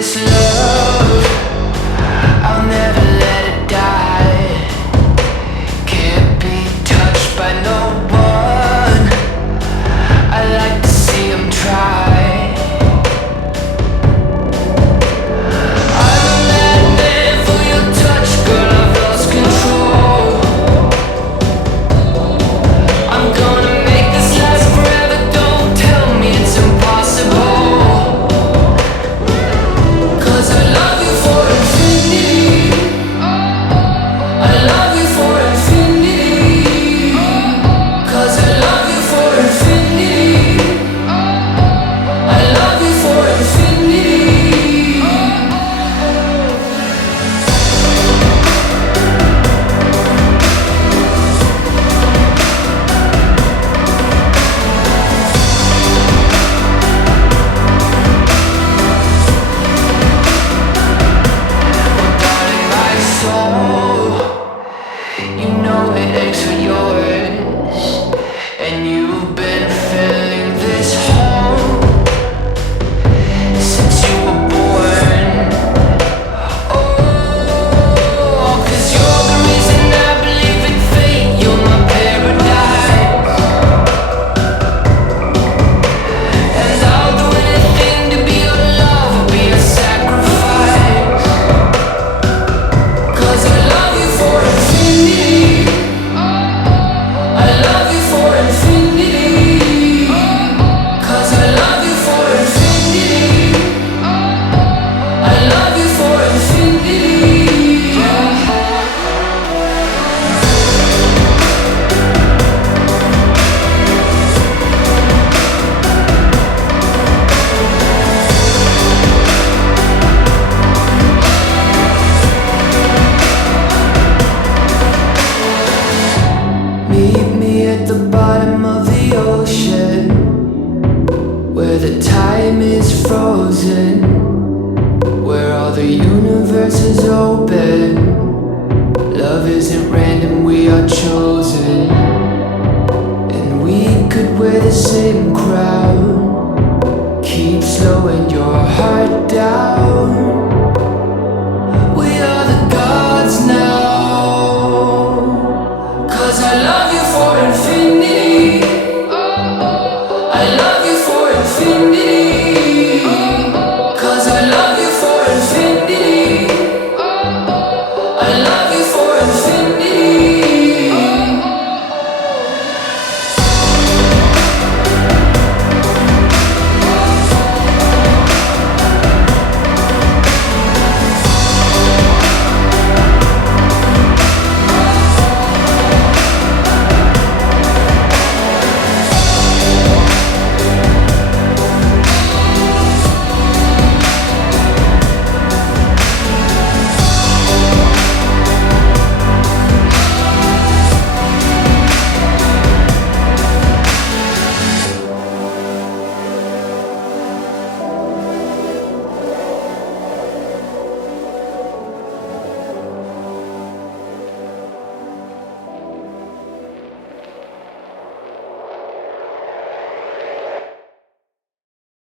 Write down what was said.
this love, I'll never let it die. Can't be touched by no one. I like to see them try. I'm a madman for your touch, girl, I've lost control. I'm gonna make this last forever, don't tell me it's impossible. I love you for infinity. I love you for infinity. 'Cause I love you for infinity. I love you for infinity. You know it aches for yours, and you've been filling this hole since you were born. Oh, 'cause you're the reason I believe in fate. You're my paradise, and I'll do anything to be your love or be a sacrifice. 'Cause I love you for infinity. I love you for infinity. 'Cause I love you for infinity. I love you for infinity. Meet me at the bottom of the ocean, where the time is frozen, where all the universe is open. Love isn't random, we are chosen. And we could wear the same crown. Keep slowing your heart